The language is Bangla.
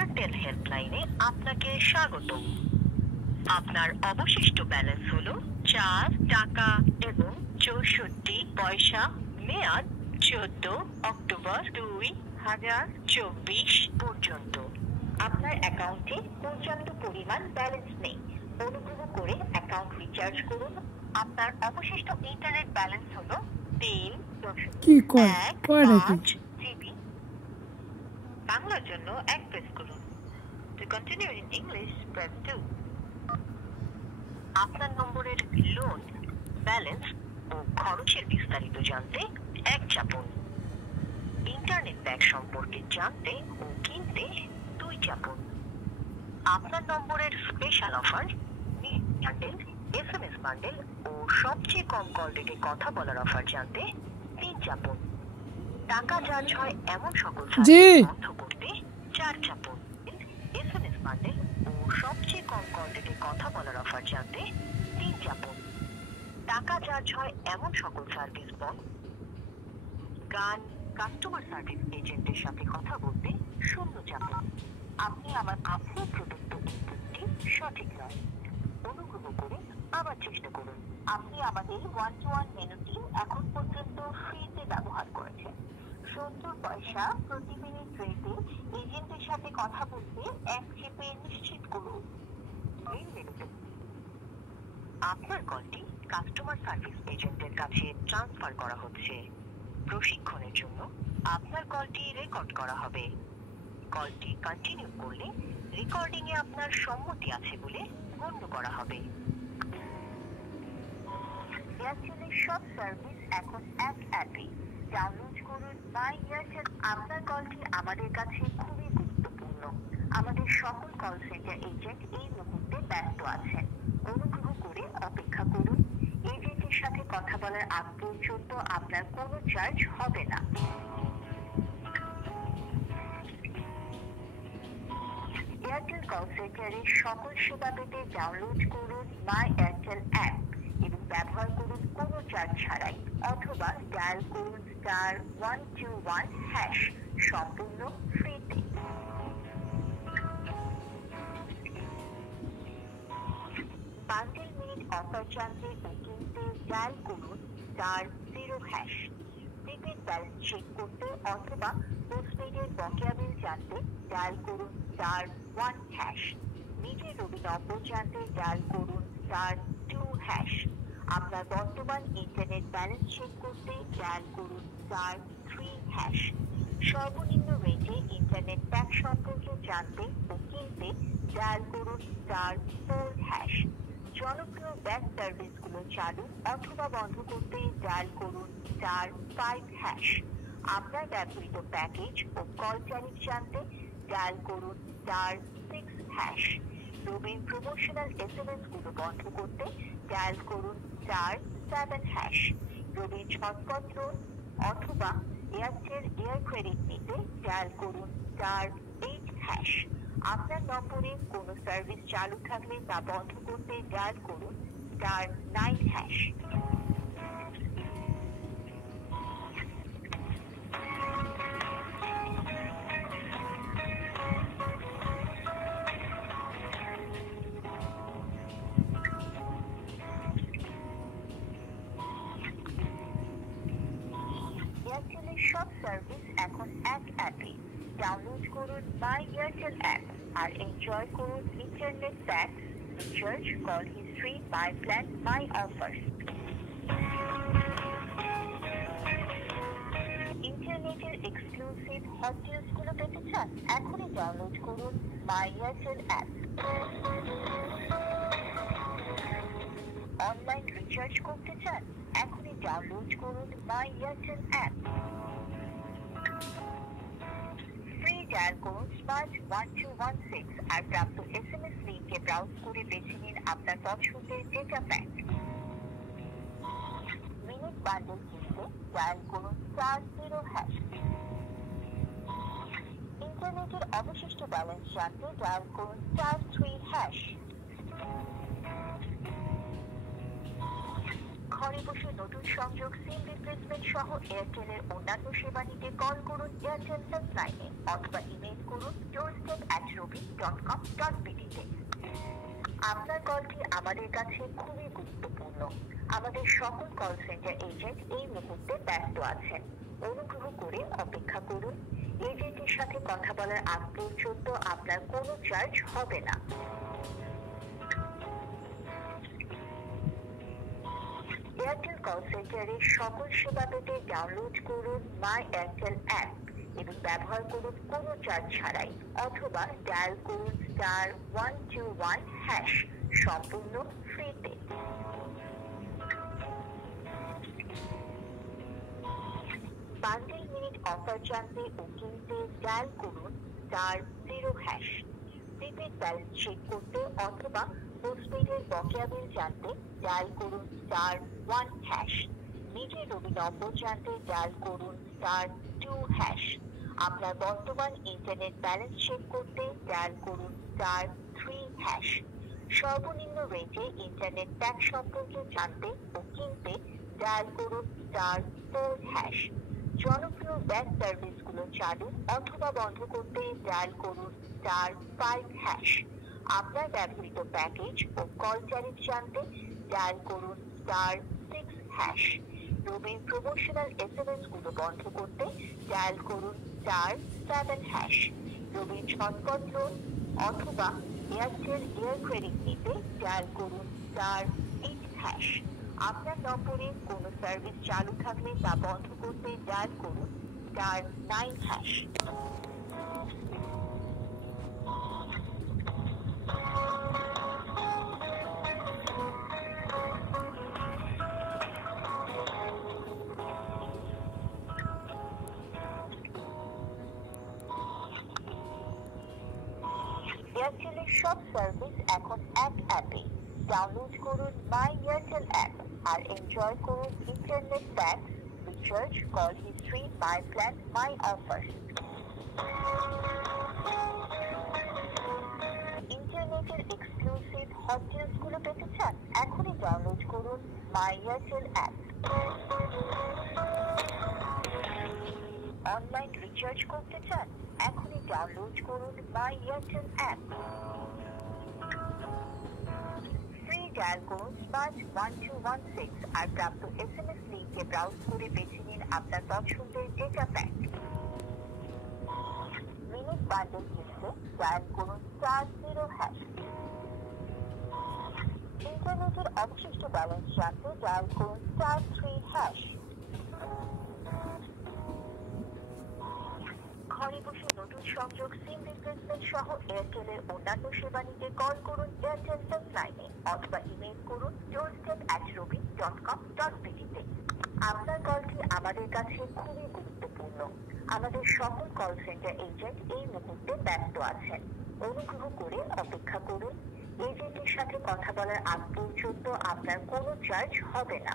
এয়ারটেল হেল্পলাইনে আপনাকে স্বাগতম। আপনার অবশিষ্ট ব্যালেন্স হলো 4 টাকা এবং 64 পয়সা। মেয়াদ 14 অক্টোবর 2024 পর্যন্ত। আপনার অ্যাকাউন্টে পর্যাপ্ত পরিমাণ ব্যালেন্স নেই। অনুগ্রহ করে অ্যাকাউন্ট রিচার্জ করুন। আপনার অবশিষ্ট ইন্টারনেট ব্যালেন্স হলো 3.15 জিবি। বাংলার জন্য 1 প্রেস করুন। To continue in English, press 2. আপনার নম্বরের লোন, ব্যালেন্স ও খরচের বিস্তারিত জানতে 1 চাপুন। ইন্টারনেট প্যাক সম্পর্কে জানতে ও কিনতে 2 চাপুন। আপনার নম্বরের special offer, bundle, SMS bundle ও সবচেয়ে কম কল রেটে কথা বলার অফার জানতে 3 চাপুন। টাকা চার্জ হয় এমন সকল সার্ভিস বন্ধ করতে 4 চাপুন। এসএমএস বান্ডেল ও সবচেয়ে কম কল রেটে কথা বলার অফার জানতে 3 চাপুন। টাকা চার্জ হয় এমন সকল সার্ভিস বন্ধ। গান, কাস্টমার সার্ভিস এজেন্টের সাথে কথা বলতে 0 চাপুন। আপনি আমার কাছে প্রদত্ত ইনপুটটি সঠিক নয়। অনুগ্রহ করে আবার চেষ্টা করুন। আপনি আমাদের 1-to-1 মেনুটি এখন পর্যন্ত ফ্রিতে ব্যবহার করেছেন। 70 পয়সা প্রতি মিনিট রেটে এজেন্টের সাথে কথা বলতে 1 চেপে নিশ্চিত করুন। আপনার কলটি কাস্টমার সার্ভিস এজেন্টের কাছে ট্রান্সফার করা হচ্ছে। প্রশিক্ষণের জন্য আপনার কলটি রেকর্ড করা হবে। কলটি কন্টিনিউ করলে রেকর্ডিং এ আপনার সম্মতি আছে বলে গণ্য করা হবে। এয়ারটেলের সব সার্ভিস এখন এক অ্যাপে। ডাউনলোড করুন মাই এয়ারটেল। আপনার কলটি আমাদের কাছে খুবই গুরুত্বপূর্ণ। আমাদের সকল কল সেন্টার এজেন্ট এই মুহূর্তে ব্যস্ত আছেন। অনুগ্রহ করে অপেক্ষা করুন। এজেন্টের সাথে কথা বলার আগ পর্যন্ত আপনার কোনো চার্জ হবে না। এয়ারটেল কল সেন্টারের সকল সেবা পেতে ডাউনলোড করুন মাই এয়ারটেল অ্যাপ এবং ব্যবহার করুন কোনো চার্জ ছাড়াই, অথবা ডায়াল করুন *121# সম্পূর্ণ ফ্রিতে। বান্ডেল মিনিট অফার জানতে ও কিনতে ডায়াল করুন *0#। প্রিপেড ব্যালেন্স চেক করতে অথবা পোস্টপেডের বকেয়া বিল জানতে ডায়াল করুন *1#। নিজের রবি নম্বর জানতে ডায়াল করুন *2#। আপনার বর্তমান ইন্টারনেট ব্যালেন্স চেক করতে ডায়াল করুন *3#। সর্বনিম্ন রেটে ইন্টারনেট প্যাক সম্পর্কে জানতে ও কিনতে ডায়াল করুন *4#। জনপ্রিয় ব্যাংক সার্ভিসগুলো চালু অথবা বন্ধ করতে ডায়াল করুন *5#। আপনার ব্যবহৃত প্যাকেজ ও কল ট্যারিফ জানতে ডায়াল করুন *6#। রবিন প্রমোশনাল এসএমএস গুলো বন্ধ করতে ডায়াল করুন *7#। রবিন ঝটপট অথবা এয়ারটেল এয়ার ক্রেডিট নিতে ডায়াল করুন *8#। আপনার নম্বরে কোনো সার্ভিস চালু থাকলে তা বন্ধ করতে ডায়াল করুন *9#। এয়ারটেলের সব সার্ভিস এখন এক অ্যাপে। ডাউনলোড করুন মাই এয়ারটেল অ্যাপ আর এনজয় করুন internet pack, recharge, call history, মাই প্ল্যান, মাই অফার্স। ইন্টারনেটের এক্সক্লুসিভ হট ডিলস গুলো পেতে চান? এখনই ডাউনলোড করুন মাই এয়ারটেল অ্যাপ। অনলাইন রিচার্জ করতে চান? এখনই ডাউনলোড করুন মাই এয়ারটেল অ্যাপ। ফ্রি ডায়াল করুন *1216 আর প্রাপ্ত এসএমএস লিংকে ব্রাউজ করে বেছে নিন আপনার পছন্দের ডেটা প্যাক। মিনিট বান্ডেল কিনতে ডায়াল করুন *0#। ইন্টারনেটের অবশিষ্ট ব্যালেন্স জানতে ডায়াল করুন *3#। ঘরে বসে নতুন সংযোগ, সিম রিপ্লেসমেন্ট সহ এয়ারটেলের অন্যান্য সেবা নিতে কল করুন এয়ারটেল হেল্পলাইনে অথবা ইমেল করুন doorstep@ robin.com.bd-তে। আপনার কলটি আমাদের কাছে খুবই গুরুত্বপূর্ণ। আমাদের সকল কল সেন্টার এজেন্ট এই মুহূর্তে ব্যস্ত আছেন। অনুগ্রহ করে অপেক্ষা করুন। এজেন্টের সাথে কথা বলার আগ পর্যন্ত আপনার কোনো চার্জ হবে না। এয়ারটেল কল সেন্টারের সকল সেবা পেতে ডাউনলোড করুন মাই এয়ারটেল অ্যাপ এবং ব্যবহার করুন কোনো চার্জ ছাড়াই, অথবা ডায়াল করুন *121# সম্পূর্ণ ফ্রিতে। বান্ডেল মিনিট অফার জানতে ও কিনতে ডায়াল করুন *0#। প্রিপেড ব্যালেন্স চেক করতে অথবা পোস্টপেডের বকেয়া বিল জানতে ডায়াল করুন *1#। নিজের রবি নম্বর জানতে ডায়াল করুন *2#। আপনার বর্তমান ইন্টারনেট ব্যালেন্স চেক করতে ডায়াল করুন *3#। সর্বনিম্ন রেটে ইন্টারনেট প্যাক সম্পর্কে জানতে ও কিনতে ডায়াল করুন *4#। জনপ্রিয় ব্যাংক সার্ভিসগুলো চালু অথবা বন্ধ করতে ডায়াল করুন *5#। আপনার ব্যবহৃত প্যাকেজ ও কল ট্যারিফ জানতে ডায়াল করুন *6#। রবিন প্রমোশনাল এসএমএস গুলো বন্ধ করতে ডায়াল করুন *7#। রবিন ঝটপট লোন অথবা এয়ারটেল এয়ার ক্রেডিট নিতে ডায়াল করুন *8#। আপনার নম্বরে কোনো সার্ভিস চালু থাকলে তা বন্ধ করতে ডায়াল করুন *9#। এয়ারটেলের সব সার্ভিস এখন এক অ্যাপে। ডাউনলোড করুন মাই এয়ারটেল অ্যাপ আর এনজয় করুন internet pack, recharge, call history, মাই প্ল্যান, মাই অফার। ইন্টারনেটের এক্সক্লুসিভ হট ডিলস গুলো পেতে চান? এখনই ডাউনলোড করুন মাই এয়ারটেল অ্যাপ। অনলাইন রিচার্জ করতে চান? এখনই ডাউনলোড করুন মাই এয়ারটেল অ্যাপ। ফ্রি ডায়াল করুন *1216 আর প্রাপ্ত এসএমএস লিংকে ব্রাউজ করে বেছে নিন আপনার পছন্দের ডেটা প্যাক। মিনিট বান্ডেল কিনতে ডায়াল করুন *0#। ইন্টারনেটের অবশিষ্ট ব্যালেন্স জানতে ডায়াল করুন *3#। ঘরে বসে নতুন সংযোগ, সিম রিপ্লেসমেন্ট সহ এয়ারটেলের অন্যান্য সেবা নিতে কল করুন এয়ারটেল হেল্পলাইনে অথবা ইমেল করুন doorstep@robin.com.bd-তে। আপনার কলটি আমাদের কাছে খুবই গুরুত্বপূর্ণ। আমাদের সকল কল সেন্টার এজেন্ট এই মুহূর্তে ব্যস্ত আছেন। অনুগ্রহ করে অপেক্ষা করুন। এজেন্টের সাথে কথা বলার আগ পর্যন্ত আপনার কোনো চার্জ হবে না।